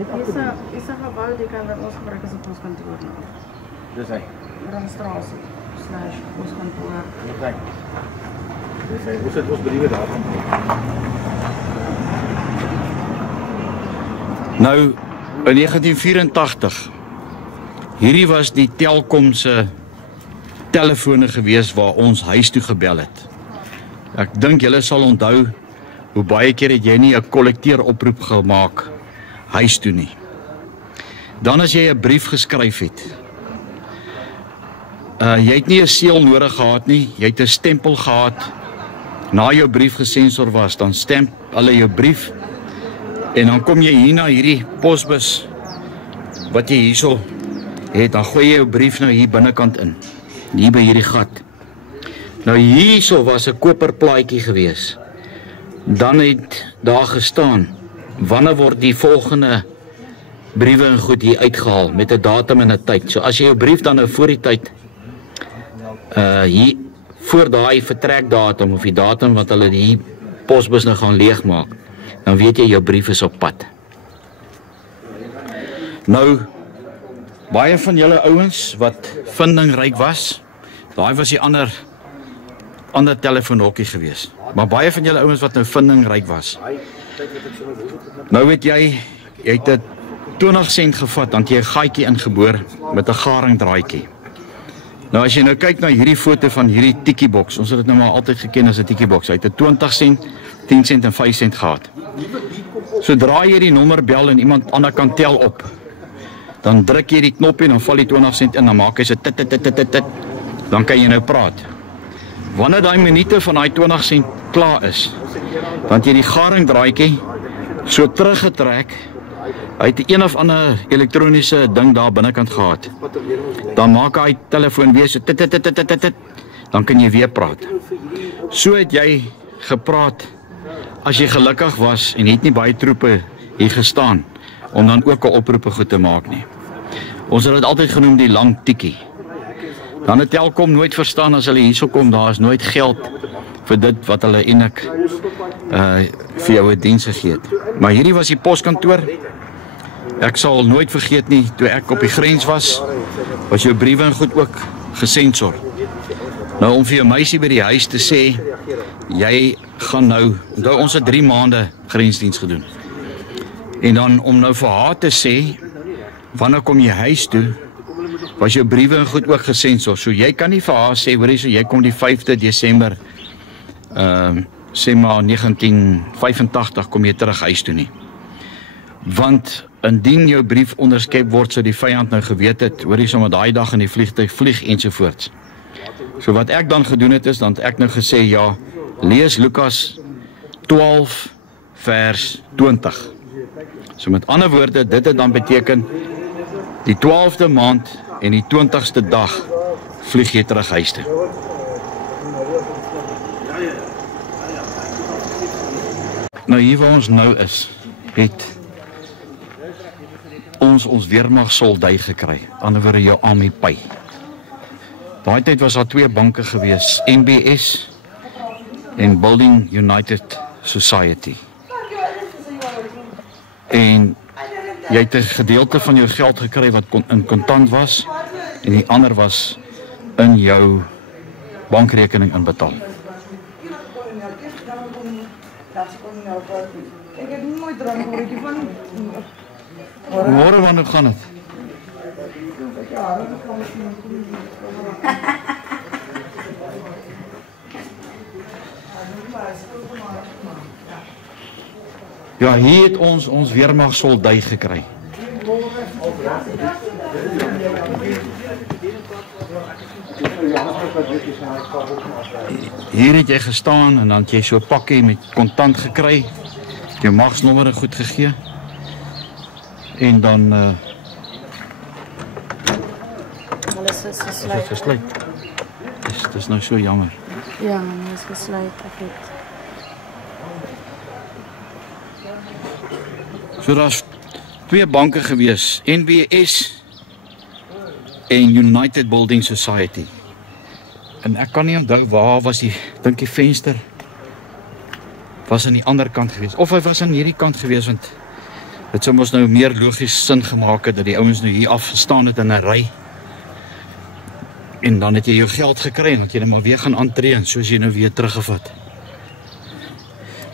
Is 'n gebou die kan ons gebruik as 'n poskantoor nou. Dis hy. Registrasie/poskantoor. Dis hy. Ons het ons briewe daarvan. Nou in 1984. Hierdie was die Telkom se telefone gewees waar ons huis toe gebel het. Ek dink julle sal onthou hoe baie keer het jy nie 'n kollekteeroproep gemaak huis toe nie. Dan as jy 'n brief geskryf het. Jy het nie 'n seël nodig gehad nie, jy het 'n stempel gehad. Na jou brief gesensor was, dan stamp hulle jou brief en dan kom jy hier na hierdie posbus wat jy hierso het, dan gooi jy jou brief nou hier binnekant in. Hier by hierdie gat. Nou hierso was 'n koperplaatjie gewees. Dan het daar gestaan, wanneer word die volgende briewe en goed hier uitgehaal met 'n datum en 'n tyd. So as jy jou brief dan nou voor die tyd hier voor daai vertrekdatum of die datum wat hulle die posbus nou gaan leegmaak, dan weet jy jou brief is op pad. Nou baie van julle ouens wat vindingryk was, daai was die ander telefoonhokkie gewees. Maar baie van julle ouens wat nou vindingryk was. Nou weet jy het 'n 20 sent gevat, dan het jy 'n gaatjie ingeboor met 'n garingdraadjie. Nou as jy nou kyk na hierdie foto van hierdie tikkieboks, ons het dit nou maar altyd geken as 'n tikkieboks. Hy het 'n 20 sent, 10 sent en 5 sent gehad. Sodra jy die nommer bel en iemand aan die kant tel op, dan druk jy die knoppie en dan val die 20 sent in, dan maak hy so tit tit tit tit tit. Dan kan jy nou praat. Wanneer daai minute van daai 20 sent klaar is, dan het jy die garingdraadjie so teruggetrek. Hy het een of ander elektroniese ding daar binnekant gehad. Dan maak hy telefoon weer so tit tit tit tit tit. Dan kan jy weer praat. So het jy gepraat as jy gelukkig was en het nie baie troepe hier gestaan om dan ook 'n oproepe goed te maak nie. Ons het dit altyd genoem die lang tikkie. Dan het Telkom nooit verstaan as hulle hierso kom, daar is nooit geld vir dit wat hulle eintlik vir jou 'n diens gegee het. Maar hierdie was die poskantoor. Ek sal nooit vergeet nie, toe ek op die grens was jou briewe en goed ook gesensor. Nou om vir jou meisie by die huis te sê, jy gaan nou, onthou ons het 3 maande grensdiens gedoen. En dan om nou vir haar te sê, wanneer kom jy huis toe, was jou briewe en goed ook gesensor. So jy kan nie vir haar sê, hoorie, so jy kom die 5de Desember, sê maar 1985 kom jy terug huis toe nie. Want indien jou brief onderskep word, so die vyand nou geweet het, hoorie, sommer daai dag in die vliegtuig vlieg ensovoorts. So wat ek dan gedoen het is, dan het ek nou gesê, ja, lees Lukas 12 vers 20. So met ander woorde, dit het dan beteken, die 12de maand en die 20ste dag vlieg jy terug huis toe. Nou hier waar ons nou is, het ons weermagsoldui gekry, ander woorde jou Army Pay. Daai tyd was daar 2 banke gewees, MBS en Building United Society. En jy het 'n gedeelte van jou geld gekry wat in kontant was en die ander was in jou bankrekening inbetaal. Môre wanneer gaan dit? Ja, hier het ons weermagsoldui gekry. Hier het jy gestaan en dan het jy so 'n pakkie met kontant gekry. Jou magsnommer goed gegee. En dan Alles is gesluit. Gesluit. Dis nou so jammer. Ja, alles is gesluit. Ek het So daar's 2 banke gewees, NBS en United Building Society. En ek kan nie onthou waar was dink die venster was aan die ander kant gewees, of hy was aan hierdie kant gewees, want Dit sou mos nou meer logies sin gemaak het dat die ouens nou hier afgestaan het in 'n ry. En dan het jy jou geld gekry en dat jy nou maar weer gaan aantree en soos jy nou weer teruggevat.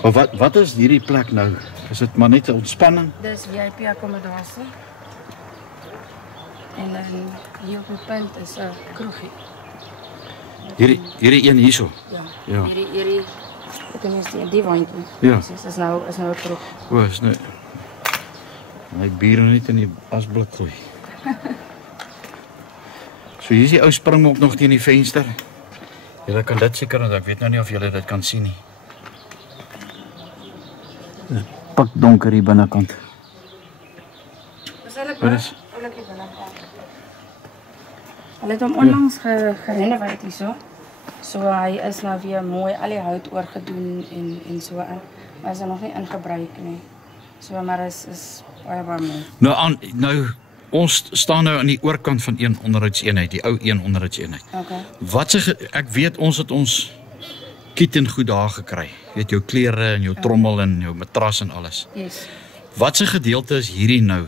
Maar wat is hierdie plek nou? Is dit maar net 'n ontspanning? Dis VIP akkommodasie. En dan hier op die punt is 'n kroegie. Hierdie een hierso. Ja. Hierdie ek kan net die wandjie. Ja. Dis is nou 'n kroeg. O, is nou. My bier net in die asblik gooi. So hier is die ou springbok nog teen die venster. Julle kan dit seker, want ek weet nou nie of julle dit kan sien nie. Dit is pikdonker hier binnekant. Dis eintlik Wat is? oulikie binnekant. Hulle het hom onlangs gerenoveer hierso. So hy is nou weer mooi al die hout oorgedoen en so aan. Maar is nog nie in gebruik nie. So maar is baie mooi. Nou ons staan nou aan die oorkant van een onderhoudseenheid, die ou een onderhoudseenheid. Okay. Ek weet ons het ons kiet en goed daar gekry. Jy weet jou klere en jou trommel en jou matras en alles. Yes. Wat se gedeelte is hierdie nou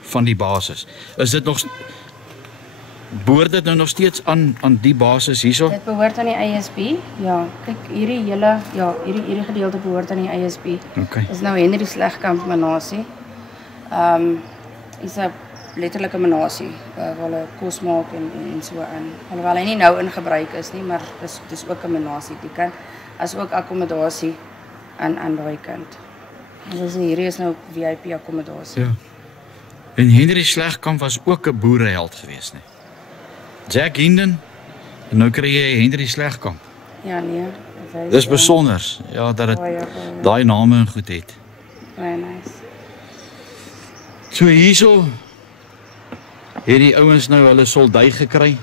van die basis? Is dit nog behoort dit nou nog steeds aan die basis hierso? Dit behoort aan die ISB. Ja, kyk hierdie gedeelte behoort aan die ISB. Okay. Dis nou Henry Slegkamp Menasie. Is 'n letterlike menasie waar hulle kos maak en so aan. Alhoewel hy nie nou in gebruik is nie, maar dis ook 'n menasie die kant, as ook akkommodasie aan daai kant. Dus hierdie is nou VIP akkommodasie. Ja. En Henry Slegkamp was ook 'n boereheld geweest, nee. Jack Hinden en nou kry jy Henry Slegkamp. Ja, nee. Dis besonder, ja, dat dit daai name en goed het. Baie nice. So hierso het die ouens nou hulle soldui gekry.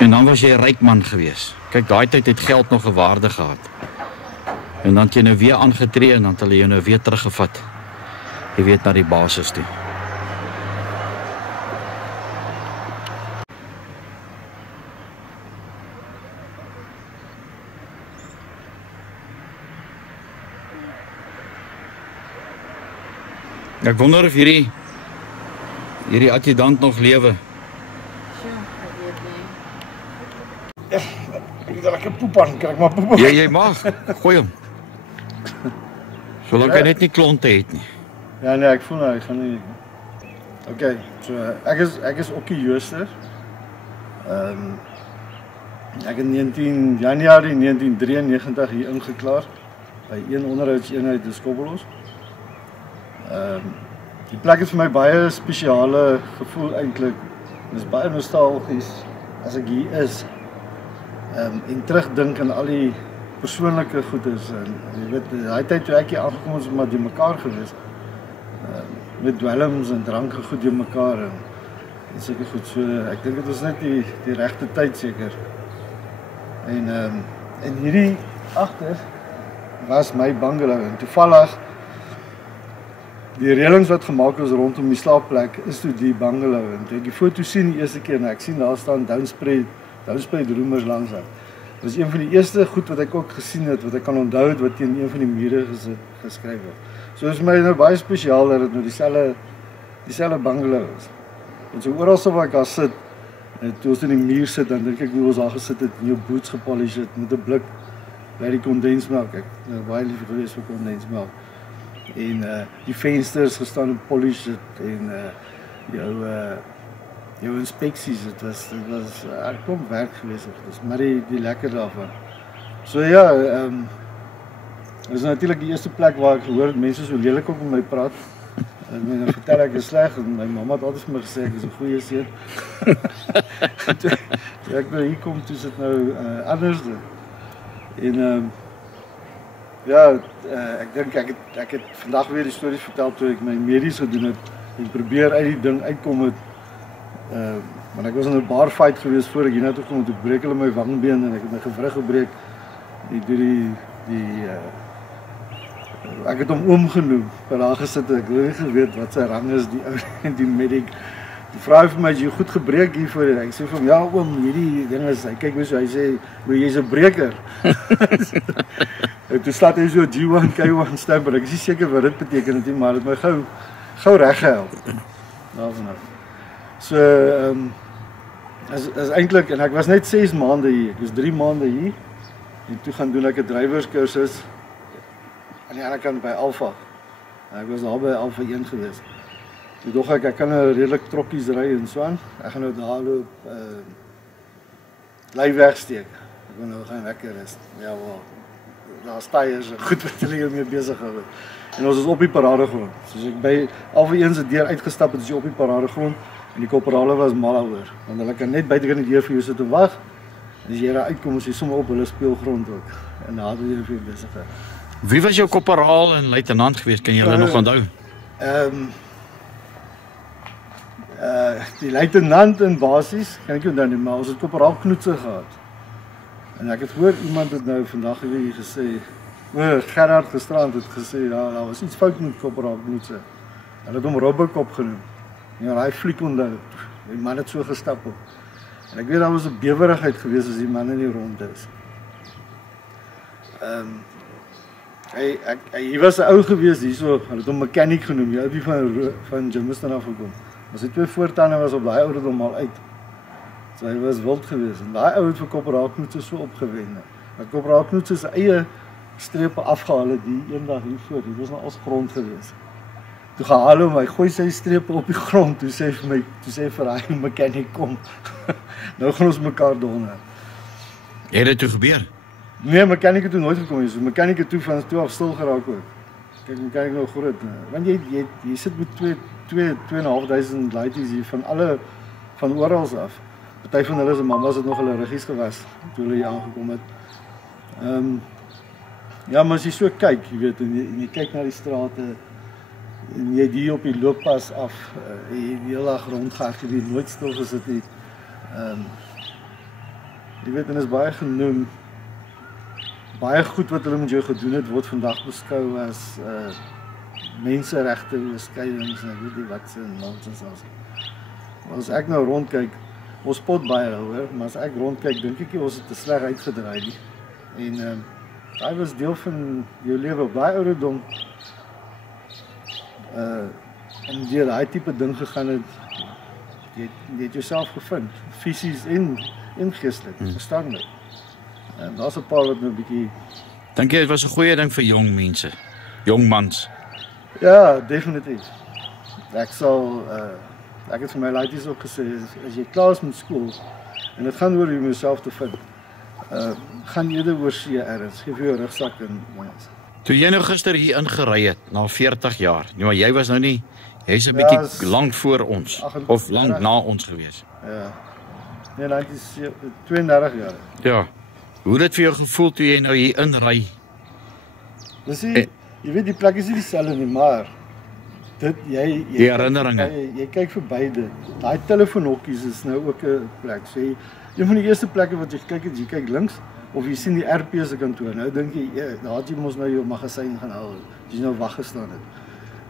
En dan was jy 'n ryk man gewees. Kyk, daai tyd het geld nog 'n waarde gehad. En dan het jy nou weer aangetree en dan het hulle jou nou weer teruggevat. Jy weet, na die basis toe. Ek wonder of hierdie adjudant nog lewe. Ek weet dat ek 'n poep aan kry, maar poep. Jy mag. Gooi hom. Solank hy net nie klonte het nie. Ja nee, ek voel nou ek gaan nie. Okay, so ek is Okkie Jooster. Ek het 19 Januarie 1993 hier ingeklaar by een onderhoudseenheid in Skobbelos. Die plek het vir my baie spesiale gevoel eintlik. Dit is baie nostalgies as ek hier is. En terugdink aan al die persoonlike goedes en jy weet, daai tyd toe ek hier aangekom het, maar die mekaar gewees. Met dwelms en dranke goed die mekaar en seker goed so. Ek dink dit was net die regte tyd seker. En hierdie agter was my bungalow en toevallig die reëlings wat gemaak is rondom die slaapplek is toe die bungalow en toe ek die foto sien die eerste keer en ek sien daar staan Downspruit roemers langs aan. Dit is een van die eerste goed wat ek ook gesien het, wat ek kan onthou het wat teen een van die mure geskryf het. So is my nou baie spesiaal dat dit nou dieselfde bungalow is. En so oral waar ek daar sit, en toe ons in die muur sit, dan dink ek hoe ons daar gesit het en jou boots gepolish het met 'n blik by die kondensmelk. Ek nou baie lief gewees vir kondensmelk. En die vensters gestaan en polish het en jou inspeksies, dit was 'n klomp werk gewees, dis maar die lekker daarvan. So ja, dit is natuurlik die eerste plek waar ek gehoor het mense so lelik op my praat. En dan vertel ek is sleg en my mamma het altyd vir my gesê ek is 'n goeie seun. Toe ek nou hier kom, toe is dit nou anders. En ja, ek dink ek het vandag weer die stories vertel toe ek my medies gedoen het en probeer uit die ding uitkom het. Maar ek was in 'n bar fight gewees voor ek hiernatoe kom, toe breek hulle my wangbeen en ek het my gewrig gebreek. Ek het hom oom genoem, maar daar gesit ek het nie geweet wat sy rang is, die ou die Die vrou vir my, "Jy goed gebreek hier voor." Ek sê vir hom, "Ja oom, hierdie ding is, hy kyk my so, hy sê, "Jy's 'n breker." En toe staat hy so G1, K1 stamp, ek is nie seker wat dit beteken nie, maar dit my gou reg gehelp. Daarvan af. So, is eintlik, en ek was net 6 maande hier, ek was 3 maande hier, en toe gaan doen ek 'n drywerskursus aan die ander kant by Alpha. Ek was daar by Alpha 1 gewees. Toe dog ek kan nou redelik trokkies ry en so aan. Ek gaan nou daar loop, lei wegsteek. Ek wil nou gaan lekker is. Ja, wel. Daar tyres en goed wat hulle mee besig hou. En ons is op die paradegrond. Soos ek by Alpha 1 se deur uitgestap het, is jy op die paradegrond en die korporale was mal daaroor. Want hulle kan net buite kan die deur vir jou sit en wag. En as jy daar uitkom, is jy sommer op hulle speelgrond ook. En daar het jy vir jou besig. Wie was jou korporaal en luitenant geweest? Kan jy hulle nog onthou? Die luitenant in basis, kan ek nie onthou nie, maar ons het korporaal Knoetse gehad. En ek het hoor iemand het nou vandag hier gesê, Gerard gisterand het gesê, daar was iets fout met korporaal Knoetse. Hulle het hom Robberkop genoem. Ja, hy fliek onthou. Die man het so gestap op. En ek weet daar was 'n bewerigheid geweest as die man in die rond is. Hy was 'n ou geweest hierso, hulle het hom mechanic genoem, die ou van Jamestown af gekom. Maar sy 2 voortande was op daai ouderdom al uit. So hy was wild geweest. En daai ou het vir korporaal Knoetse so opgewende. Maar korporaal Knoetse se eie strepe afgehaal het die eendag hiervoor. Dit was nou als grond geweest. Toe gehaal hom, hy gooi sy strepe op die grond. Toe sê vir hy mechanic kom. Nou gaan ons mekaar donder. Het dit toe gebeur? Nee, mechanic het toe nooit gekom nie. So mechanic het toe van toe af stil geraak ook. Kyk, mechanic nou groot. Want jy sit met 2.500 laities hier van oral af. Party van hulle se mammas het nog hulle ruggies gewas toe hulle hier aangekom het. Ja, maar as jy so kyk, jy weet, en jy kyk na die strate en jy die op die looppas af, die hele dag rondgehaak, jy nooit stil gesit nie. Jy weet, en is baie genoem. Baie goed wat hulle met jou gedoen het, word vandag beskou as menseregte oorskridings en ek weet nie wat se nonsens is. As ek nou rondkyk, ons spot baie hoor, maar as ek rondkyk, dink ek nie ons het te sleg uitgedraai nie. En hy was deel van jou lewe op baie ouderdom. En jy daai tipe ding gegaan het, jy het jouself gevind, fisies en geestelik, verstaan my. En daar's 'n paar wat nou 'n bietjie. Dink jy dit was 'n goeie ding vir jong mense, jong mans? Ja, definitief. Ek het vir my laities ook gesê, as jy klaar is met skool, en dit gaan oor om jouself te vind, gaan jy oor see ergens, geef jou rugsak en jongens. Toe jy nou gister hier ingery het, na 40 jaar, maar jy was nou nie, jy's 'n bietjie lank voor ons, of lank na ons gewees. Ja, nee, laities 32 jaar. Ja, hoe het dit vir jou gevoel toe jy nou hier inry? Dis jy weet die plek is nie dieselfde nie, maar jy die herinneringe. Jy kyk verby dit. Daai telefoonhokkies is nou ook 'n plek. So een van die eerste plekke wat jy kyk het, jy kyk links of jy sien die RP se kantoor. Nou dink jy, daar het jy mos nou jou magasyn gaan haal. Jy nou wag gestaan het.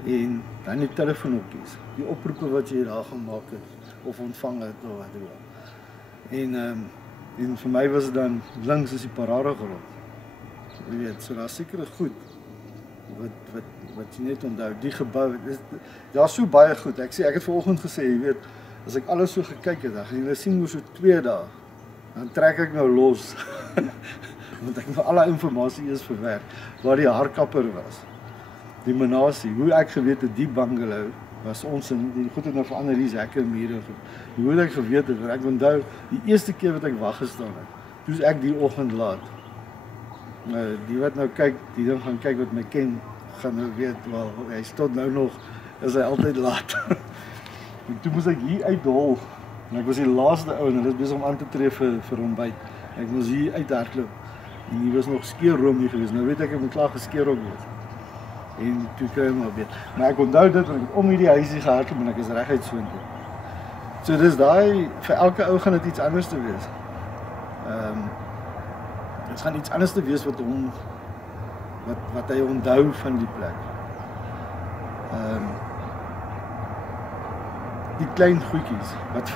En dan die telefoonhokkies, die oproepe wat jy daar gemaak het of ontvang het of wat ook. En vir my was dit dan links is die paradegrond. Jy weet, so daar seker goed wat jy net onthou, die gebou, daar's so baie goed. Ek het vanoggend gesê, jy weet, as ek alles so gekyk het, dan gaan julle sien hoe so 2 dae, dan trek ek nou los, want ek nou alle inligting eers verwerk, waar die haarkapper was, die menasie, hoe ek geweet het, die bungalow, was ons in, die goed het nou verander, die hekke en mure, hoe het ek geweet het, ek onthou, die eerste keer wat ek wag gestaan het, toe is ek die oggend laat, die wat nou kyk, die ding gaan kyk wat my ken, gaan nou weet, wel, hy tot nou nog, is hy altyd laat. En toe moes ek hier uit die hol, en ek was die laaste ou, en hulle is besig om aan te tree vir ontbyt. Ek moes hier uithardloop, en hier was nog skeerroom hier gewees, nou weet ek moet klaar geskeer ook wees. En toe kry ek maar weet. Maar ek onthou dit, want ek het om hierdie huisie gehardloop, en ek is reguit soontoe. So dis daai, vir elke ou gaan dit iets anders te wees. Het gaan iets anders te wees wat hy onthou van die plek. die klein goedjies wat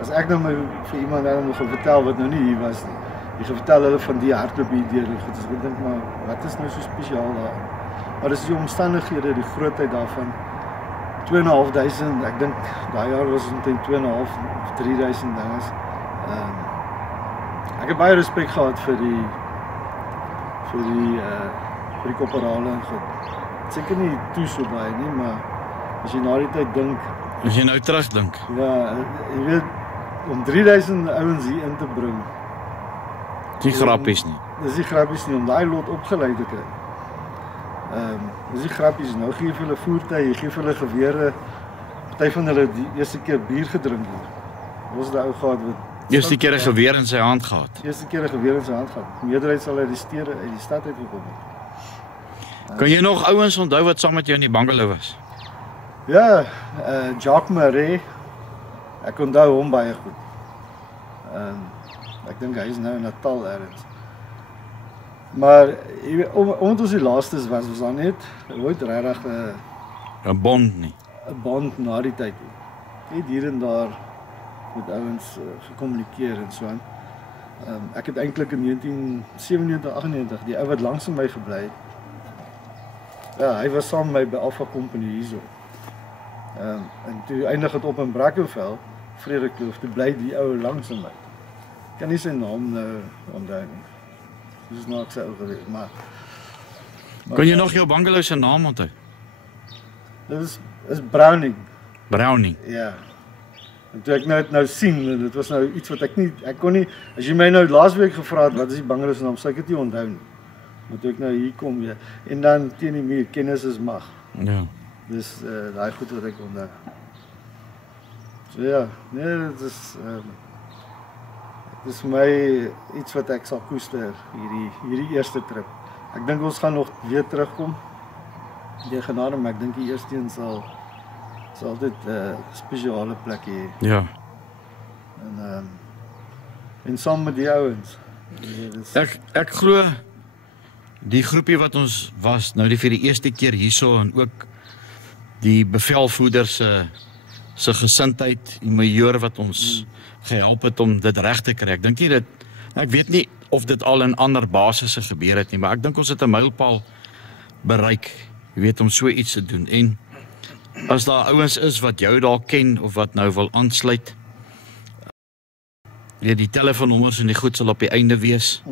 as ek nou vir iemand nou moet vertel wat nou nie hier was nie. Jy gaan vertel hulle van die hardloop hier deur die goed. Dus ek dink maar wat is nou so spesiaal daar? Maar dis die omstandighede, die grootheid daarvan. 2.500, ek dink daai jaar was omtrent 2.500 of 3.000 dinges. Ek het baie respek gehad vir die korporale en goed. Seker nie toe so baie nie, maar as jy na die tyd dink, As jy nou terugdink. ja, jy weet om 3.000 ouens hier in te bring. Nie grappies nie. Dis nie grappies nie om daai lot opgelei te kry. Dis nie grappies nou gee vir hulle voertuie, jy gee vir hulle gewere. Party van hulle die eerste keer bier gedrink hier. Ons daai ou gehad wat Eerste keer 'n geweer in sy hand gehad. eerste keer 'n geweer in sy hand gehad. Meerderheid sal uit die stad uit gekom het. Kan jy nog ouens onthou wat saam met jou in die bungalow was? Ja, Jacques Marais. Ek onthou hom baie goed. Ek dink hy is nou in Natal ergens. Maar jy weet, omdat ons die laastes was daar net nooit regtig 'n Bond nie. 'n band na die tyd. Net hier en daar met ouens gekommunikeer en so aan. Ek het eintlik in 1997, 98 die ou wat langs my gebly het. Ja, hy was saam met my by Alpha Company hierso. En toe eindig het op in Brackenfell, Vredekloof, toe bly die ou langs my. Ek kan nie sy naam nou onthou nie. Dis nou ek sê ou gewees, maar Kan jy nog jou bungalow se naam onthou? dit is Browning. Browning. Ja. En toe ek nou sien, dit was nou iets wat ek kon nie, as jy my nou laasweek gevra het wat is die bungalow se naam, sou ek dit nie onthou nie. Maar toe ek nou hier kom weer en dan teen die muur, kennis is mag. Ja. Dis daai goed wat ek onthou. So ja, nee, dit is vir my iets wat ek sal koester hierdie eerste trip. Ek dink ons gaan nog weer terugkom. Die genade, maar ek dink die eerste een sal altyd 'n spesiale plek hê. Ja. En saam met die ouens. Ja, dis Ek glo die groepie wat ons was nou vir die eerste keer hierso en ook die bevelvoerder se gesindheid, die majoor wat ons gehelp het om dit reg te kry. Ek dink nie ek weet nie of dit al in ander basisse gebeur het nie, maar ek dink ons het 'n mylpaal bereik, jy weet, om so iets te doen. En as daar ouens is wat jou daar ken of wat nou wil aansluit, die telefoonnommers en die goed sal op die einde wees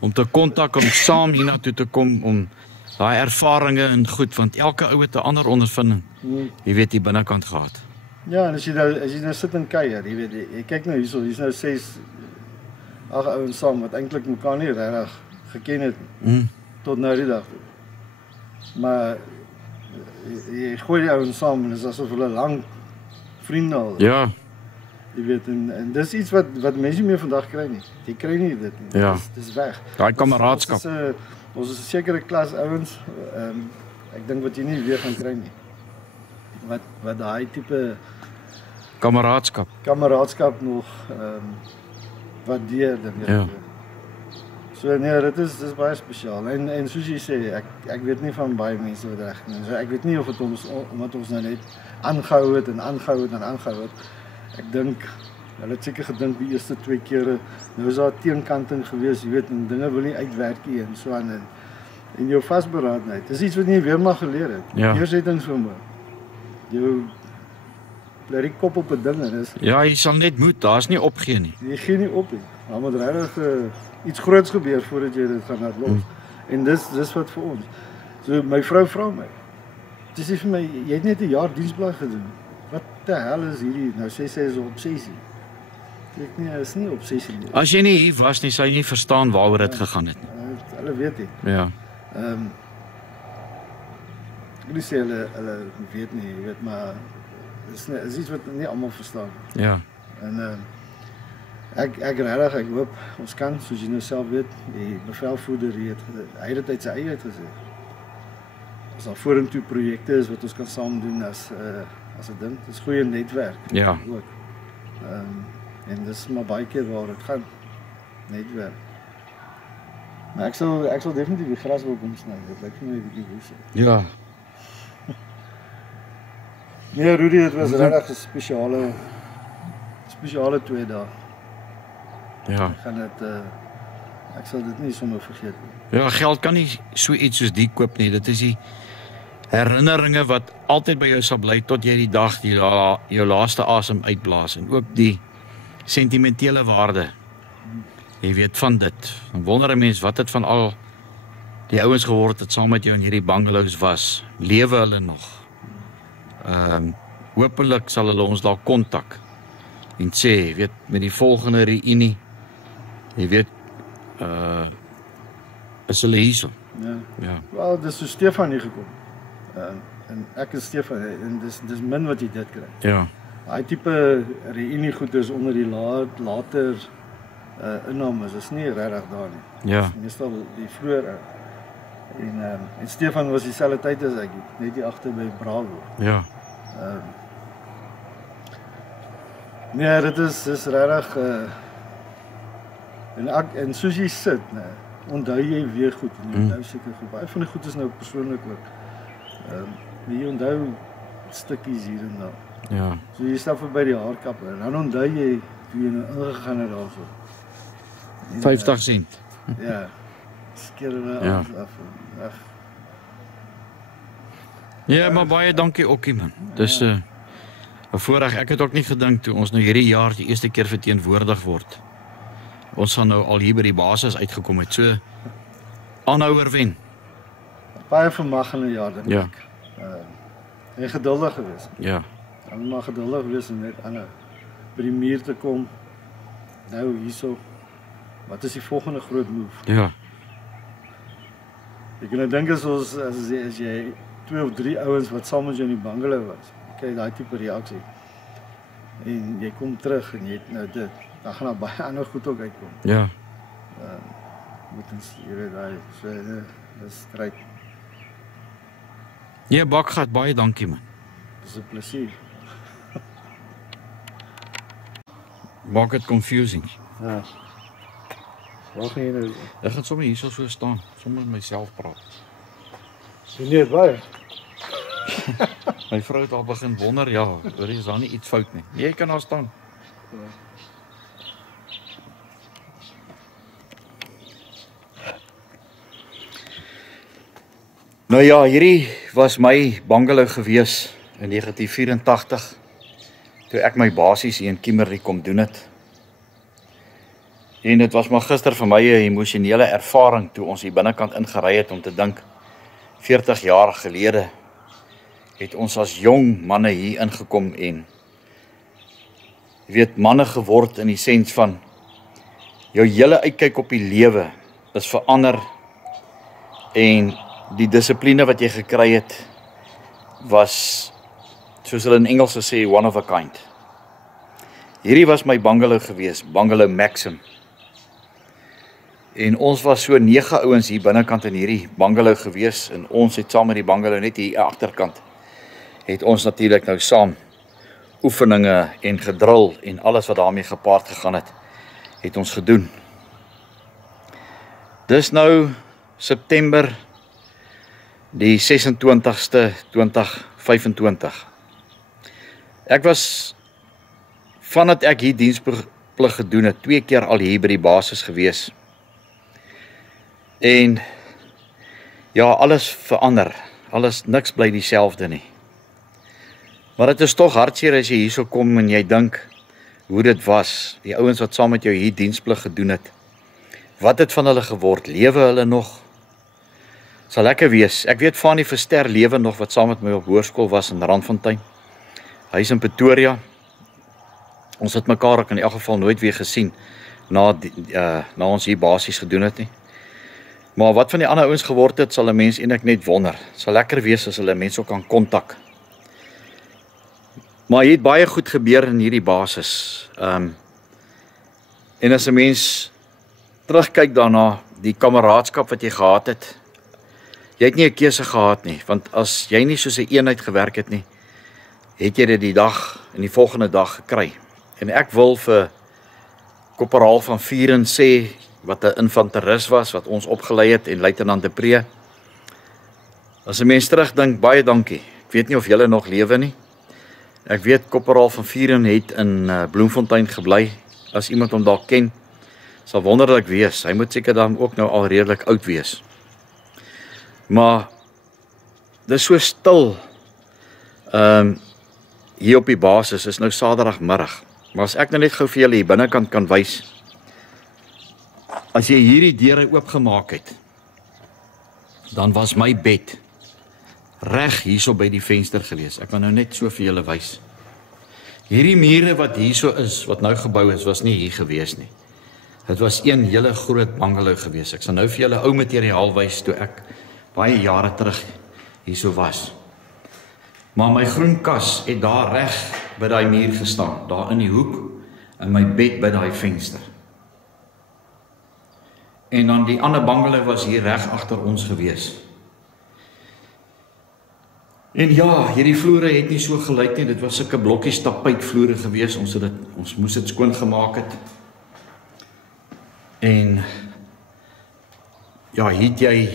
om te kontak om saam hiernatoe te kom om daai ervarings en goed, want elke ou het 'n ander ondervinding. Jy weet, die binnekant gehad. Ja, en as jy nou sit en kuier, jy weet, jy kyk nou hier's nou 6 8 ouens saam wat eintlik mekaar nie regtig geken het tot nou die dag toe. Maar jy gooi die ouens saam en dit is asof hulle lank vriende al. Ja, Jy weet, en dis iets wat mense nie meer vandag kry nie. Jy kry nie dit nie. Ja. Dis weg. daai kameraadskap. Ons is 'n sekere klas ouens, ek dink wat jy nie weer gaan kry nie. Wat daai tipe Kameraadskap. kameraadskap nog waardeer dink ek. Ja. So nee, dit is baie spesiaal. En soos jy sê, ek weet nie van baie mense wat reg doen. So ek weet nie of dit omdat ons nou net aangehou het. Ek dink hulle het seker gedink die eerste 2 kere nou is daar teenkanting gewees, jy weet, en dinge wil nie uitwerk nie en so aan en jou vasberadenheid. Dis iets wat jy weer mag geleer het. Ja. Deursettingsvermoë. Jou bly kop op 'n ding en dis Ja, jy sal net moet, daar's nie opgee nie. jy gee nie op nie. Maar moet regtig iets groots gebeur voordat jy dit gaan laat los. En dis wat vir ons. So my vrou vra my. Dis vir my, jy het net 'n jaar diensblad gedoen. Wat die hel is hierdie? Nou sê sy is 'n obsessie. Ek nee, is nie 'n obsessie nie. As jy nie hier was nie, sou jy nie verstaan waaroor dit gegaan het nie. Hulle weet nie. Ja. Ek wil nie sê hulle weet nie, jy weet, maar is iets wat nie almal verstaan. Ja. En ek regtig, ek hoop ons kan, soos jy nou self weet, die bevelvoerder hy het dit uit sy eie uitgesê. As daar vorentoe projekte is wat ons kan saam doen as 'n ding, dis goeie netwerk. Ja. Ook. En dis maar baie keer waar dit gaan, netwerk. Maar ek sal definitief die gras wil kom sny. Dit lyk vir my 'n bietjie woes. Ja. Nee, Rudy, dit was regtig 'n spesiale 2 dae. Ja. Ek sal dit nie sommer vergeet nie. Ja, geld kan nie so iets soos die koop nie. Dit is die herinneringe wat altyd by jou sal bly tot jy die dag jou laaste asem uitblaas en ook die sentimentele waarde. Jy weet van dit. Dan wonder 'n mens wat het van al die ouens geword het saam met jou in hierdie bungalows was. Lewe hulle nog? Hopelik sal hulle ons daar kontak en sê, jy weet, met die volgende reunie, jy weet, is hulle hierso. Ja. Wel, dis so Stefan hier gekom. En ek is Stefan en dis min wat jy dit kry. Ja. Daai tipe reunie goed is onder die later innames is nie regtig daar nie. Ja. Meestal die vroeër en Stefan was dieselfde tyd as ek, net hier agter by Bravo. Ja. Nee, dit is regtig en soos jy sit, onthou jy weer goed en jy onthou seker goed. Baie van die goed is nou persoonlik ook. Jy onthou stukkies hier en daar. Ja. So jy stap verby die haarkapper en dan onthou jy hoe jy nou ingegaan het daarso. 50 sent. Ja. Skeer hulle Ja. af. Ja, maar baie dankie Okkie man. Dis 'n voorreg. Ek het ook nie gedink toe ons nou hierdie jaar die eerste keer verteenwoordig word. Ons gaan nou al hier by die basis uitgekom het. So aanhouer wen. Baie vermagende jaar dink Ja. ek. En geduldig gewees. Ja. Dan maar geduldig wees en net by die muur te kom. Nou hierso. Wat is die volgende groot move? Ja. Ek kan nou dink as jy 2 of 3 ouens wat saam met jou in die bungalow was. Kyk daai tipe reaksie. En jy kom terug en jy het nou dit. Dan gaan daar baie ander goed ook uitkom. Ja. Moet ons jy weet daai so dis stryd. Ja, Bakgat, baie dankie man. Dis 'n plesier. Maak dit confusing. Ja. Waar gaan jy nou? Ek gaan sommer hierso so staan, sommer met myself praat. Jy net baie. My vrou het al begin wonder, ja, hoor jy, is daar nie iets fout nie. Jy kan daar staan. Nou ja, hierdie was my bungalow gewees in 1984, toe ek my basies hier in Kimberley kom doen het. En dit was maar gister vir my 'n emosionele ervaring toe ons hier binnekant ingery het om te dink 40 jaar gelede het ons as jong manne hier ingekom en jy weet manne geword in die sens van jou hele uitkyk op die lewe is verander en die dissipline wat jy gekry het was, soos hulle in Engels sê, one of a kind. Hierdie was my bungalow gewees, Bungalow Maxim. En ons was so 9 ouens hier binnekant in hierdie bungalow gewees en ons het saam met die bungalow net hier agterkant het ons natuurlik nou saam oefeninge en gedrul en alles wat daarmee gepaard gegaan het ons gedoen. Dis nou September die 26ste 2025. Ek was vandat ek hier diensplig gedoen het 2 keer al hier by die basis gewees. En ja, alles verander. Niks bly dieselfde nie. Maar dit is tog hartseer as jy hierso kom en jy dink hoe dit was, die ouens wat saam met jou hier diensplig gedoen het. Wat het van hulle geword? Lewe hulle nog? Sal lekker wees. Ek weet van die Verster lewe nog wat saam met my op hoërskool was in Randfontein. Hy is in Pretoria. Ons het mekaar ook in elk geval nooit weer gesien na ons hier basies gedoen het nie. Maar wat van die ander ouens geword het, sal 'n mens eintlik net wonder. Sal lekker wees as hulle mense ook kan kontak. Maar hier het baie goed gebeur in hierdie basis. En as 'n mens terugkyk daarna, die kameraadskap wat jy gehad het, jy het nie 'n keuse gehad nie, want as jy nie soos 'n eenheid gewerk het nie, het jy dit die dag en die volgende dag gekry. En ek wil vir Korporaal van Vuren sê, wat 'n infanteris was, wat ons opgelei het, en Luitenant de Pre. As 'n mens terugdink, baie dankie. Ek weet nie of julle nog lewe nie, Ek weet Korporaal van Vuren het in Bloemfontein gebly. As iemand hom daar ken, sal wonderlik wees. Hy moet seker dan ook nou al redelik oud wees. Maar dis so stil. Hier op die basis is nou Saterdagmiddag. Maar as ek nou net gou vir julle hier binnekant kan wys. As jy hierdie deure oopgemaak het, dan was my bed reg hierso by die venster gelees. Ek wil nou net so vir julle wys. Hierdie mure wat hierso is, wat nou gebou is, was nie hier gewees nie. Dit was een hele groot bungalow gewees. Ek sal nou vir julle ou materiaal wys toe ek baie jare terug hierso was. Maar my groen kas het daar reg by daai muur gestaan, daar in die hoek, en my bed by daai venster. En dan die ander bungalow was hier reg agter ons gewees. En ja, hierdie vloere het nie so gelyk nie, dit was sulke blokkies tapuitvloere gewees, ons moes dit skoon gemaak het. En ja, hier het jy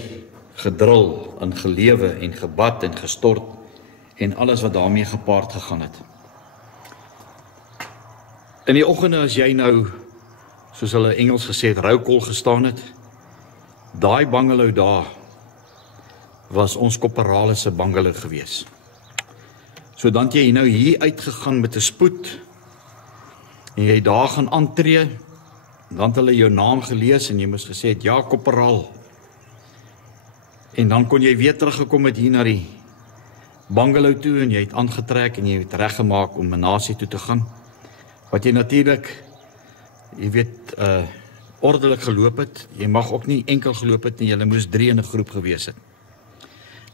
gedrul en gelewe en gebad en gestort en alles wat daarmee gepaard gegaan het. In die oggende as jy nou, soos hulle Engels gesê het, roukol gestaan het, daai bungalow daar was ons Korporale se bungalow gewees. So dan het jy nou hier uitgegaan met 'n spoed en jy daar gaan aantree, dan het hulle jou naam gelees en jy moes gesê het, ja, Korporaal. En dan kon jy weer teruggekom het hier na die bungalow toe en jy het aangetrek en jy het reggemaak om Menasie toe te gaan. Wat jy natuurlik, jy weet, ordelik geloop het. Jy mag ook nie enkel geloop het nie, jy moes 3 in 'n groep gewees het.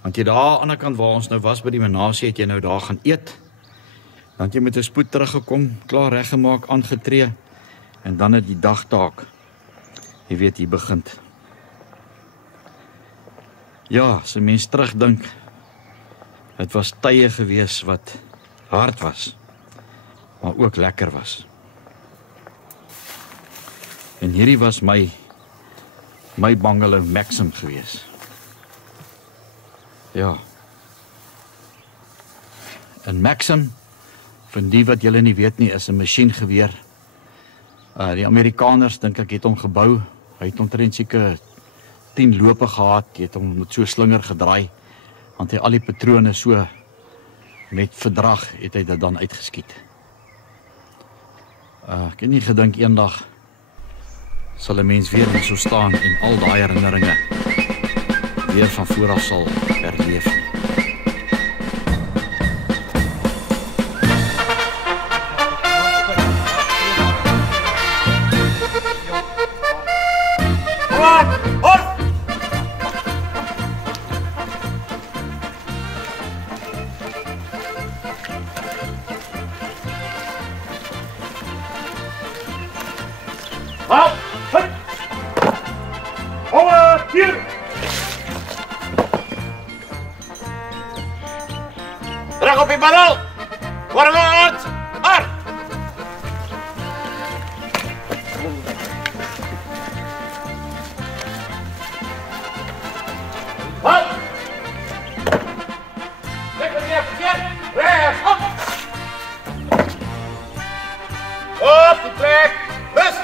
Want jy daar aan die ander kant waar ons nou was by die Menasie, het jy nou daar gaan eet. Dan het jy met 'n spoed teruggekom, klaar reggemaak, aangetree en dan het die dagtaak, jy weet, hier begin. Ja, as 'n mens terugdink, het was tye gewees wat hard was, maar ook lekker was. En hierdie was my bungalow Maxim gewees. Ja. En Maxim, van die wat julle nie weet nie, is 'n masjiengeweer. Die Amerikaners, dink ek, het hom gebou. Hy het omtrent seker 10 lope gehad. Hy het hom met so slinger gedraai, want hy al die patrone so met verdrag het hy dit dan uitgeskiet. Ek het nie gedink eendag sal 'n mens weer so staan en al daai herinneringe weer van voor af sal herleef. Reg op die barrel! Voorwaarts! Hard! Halt! Lekker weer verkeerd! Rechts op! Op die plek! Rust!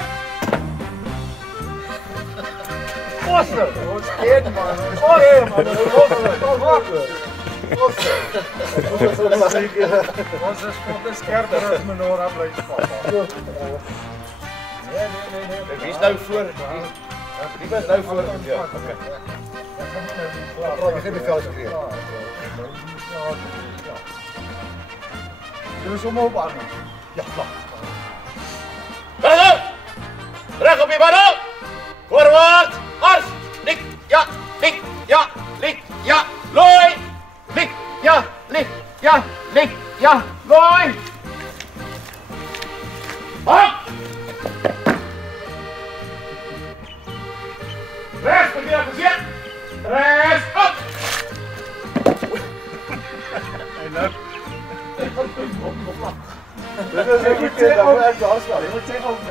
Osse! Ons keert man! Osse man! Ons is volgens skerper as Menora bly papa. Nee. Wie is nou voor? Wie was nou voor? Ja, okay. Ek het die vels gekry. Jy is sommer op aan. Ja, klaar. Reg op die barrel! Voorwaarts! Mars! Lik! Ja! Lik! Ja! Lik! Ja! Looi! Lik, ja, lik, ja, lik, ja, looi! Hop! Rechts, meneer gezet! Rechts, op! Dit is een keer dat we echt afslaan. Je moet zeggen over de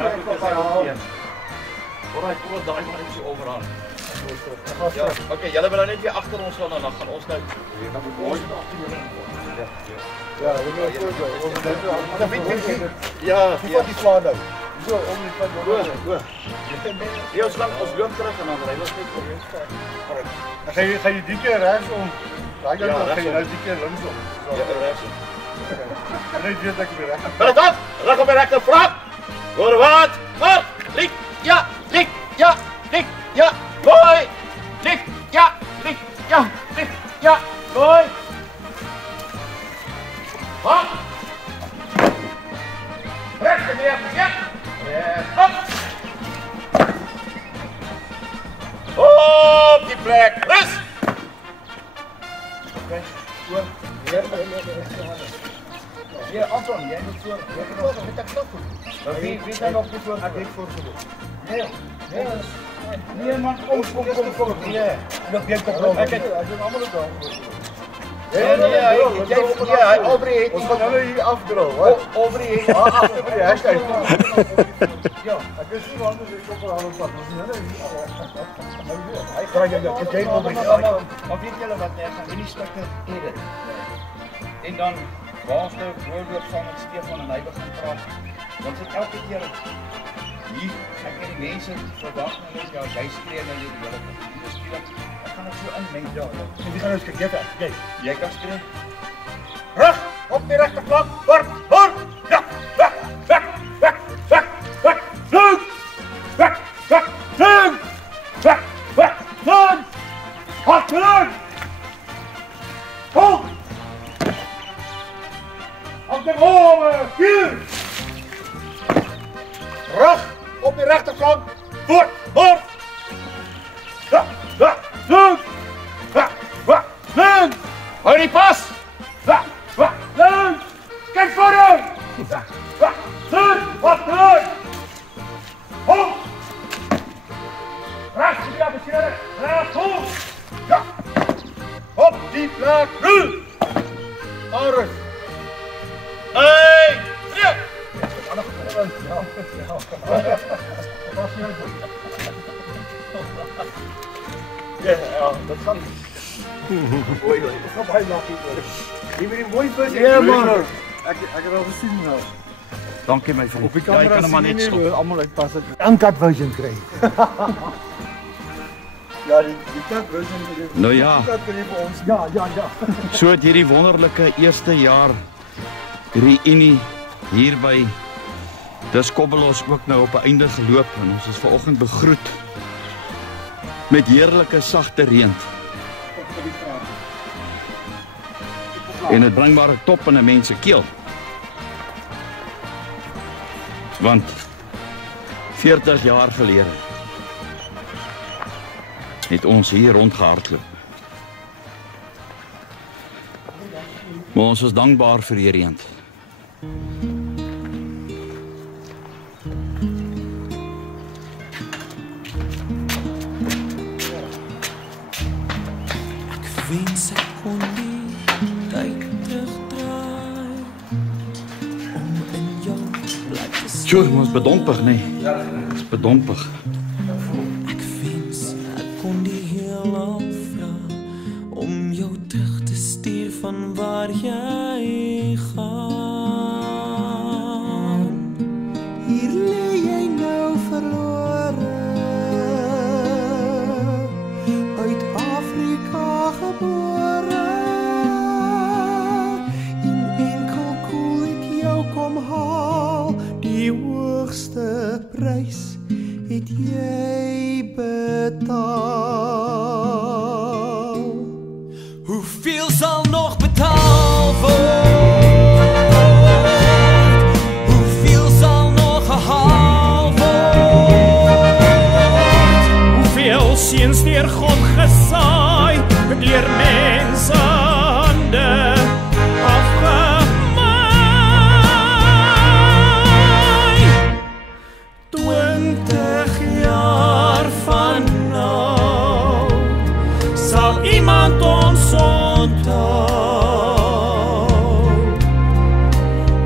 Alright, kom wat daai maar net so overaan. Ja, okay, julle wil nou net weer agter ons staan en dan gaan ons nou. Ja. Ja, we gaan Ja, voor die slaan nou. Zo, om die van Jy ons loop terug en dan ry ons net op. Ga je die keer rechtsom? Ja, Ja, ga je rechtsom. nou die keer linksom? Ja, rechts. Nee, dit dat ik weer recht. Let op! Rug op je rechterflank! Voorwaarts! Hard! Licht! Ja! Licht! Ja! Licht! Ja! Mooi! Licht! Ja! Licht! Ja! Licht! Ja! Mooi! Hop! Rechter weer! Ja! Hop! Op die plek! Rust! Ja, Anton, jij moet voor. Jij moet voor. Met dat knop. Wie zijn op die voor? Ik voor zo. Nee. Nee, man, kom. Ja. Nog geen controle. Kijk, hij is allemaal op. Ja, Aubrey heeft ons van hier afdroog, hoor. Aubrey heeft achter die hashtag. Ja, ik wist niet anders, ik kom er al op. Hij krijgt je geen Aubrey. Maar weet julle wat ek gaan hierdie stukke edit. En dan waarste woordloop saam met Stefan en hy begin praat. Dan sit elke keer hier ek en die mense verwag net ja, jy skree nou die hele tyd. Hier skielik ek gaan dit so inmeng ja. Die gaan ons kyk, kyk. Jy kan skree. Rug op die rechterflank. Voor! Ja! Weg! Weg! Weg! Weg! Weg! Vlug! Weg! Weg! Vlug! Weg! Weg! Vlug! Hard vlug! Vol! Op de bomen! Hier! Rug op die rechterflank. Voor! Ja! Ja! Vlug! Ja! Ja! Vlug! Hou die pas! Ja! Ja! Vlug! Kijk voor je! Ja! Ja! Vlug! Wat vlug! Hoog! Rechts die appeltje! Rechts hoog! Ja! Op die plek! Nu! Arus! 1, 3! Ja, dat gaat niet. Oei, dat gaat bijna niet. Die weer die mooi vis. Ja, man. Ik heb al gezien nou. Dankie my vriend. Op die Ja, jy camera kan hom maar sien net jy nie, stop. almal uitpas dit. Uncut version kry. Ja, die cut version vir die. Nou ja, Cut vir ons. Ja. so het hierdie wonderlike eerste jaar reunie hier by Dis Kobbelos ook nou op 'n einde geloop en ons is vanoggend begroet met heerlike sagte reën. En dit bring maar 'n top in 'n mens se keel. Want 40 jaar gelede het ons hier rondgehardloop. Maar ons is dankbaar vir hierdie reën. Wens ek kon die tyd terugdraai om in jou plek te staan. Sjoe, ons bedompig, nee. Ons is bedompig. Ek wens ek kon die heelal vra om jou terug te stuur van waar jy gaan. Hier lê jy nou verlore uit Afrika gebore. En enkel koel ek jou kom haal, die hoogste prys het jy betaal. Hoeveel sal nog betaal word? Hoeveel sal nog gehaal word? Hoeveel seuns deur God gesaai, deur mense hande afgemaai. 20 jaar van nou sal iemand ons onthou.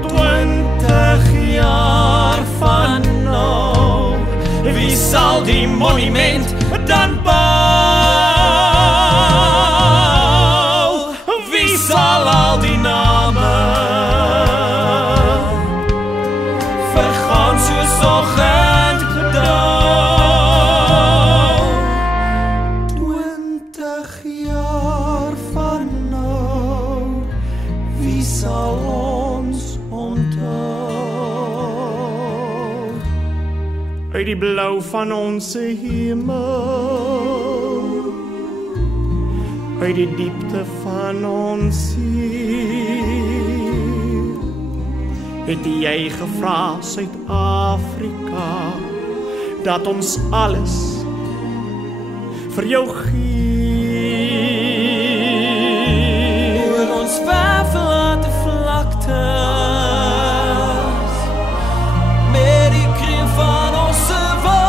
20 jaar van nou, wie sal die monument dan bou? Wie sal al die name sal ons onthou? Uit die blou van ons hemel, uit die diepte van ons siel, het jy gevra Suid-Afrika, dat ons alles vir jou gee. Oor ons verlaate vlaktes, met die kreun van ons wa,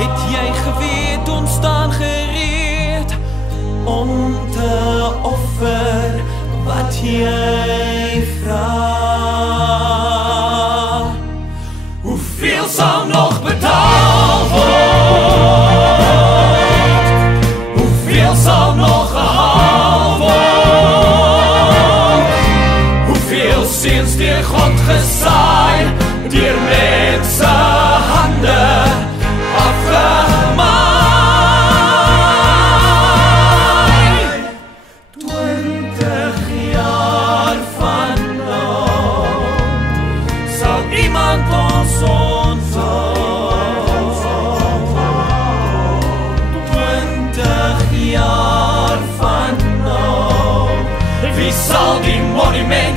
het jy geweet ons staan gereed om te offer wat jy vra. Hoeveel sal nog betaal word? Hoeveel sal nog gehaal word? Hoeveel seuns deur God gesaai, deur mense hande afgemaai? 20 jaar van nou sal iemand ons onthou. 20 jaar van nou, wie sal die monument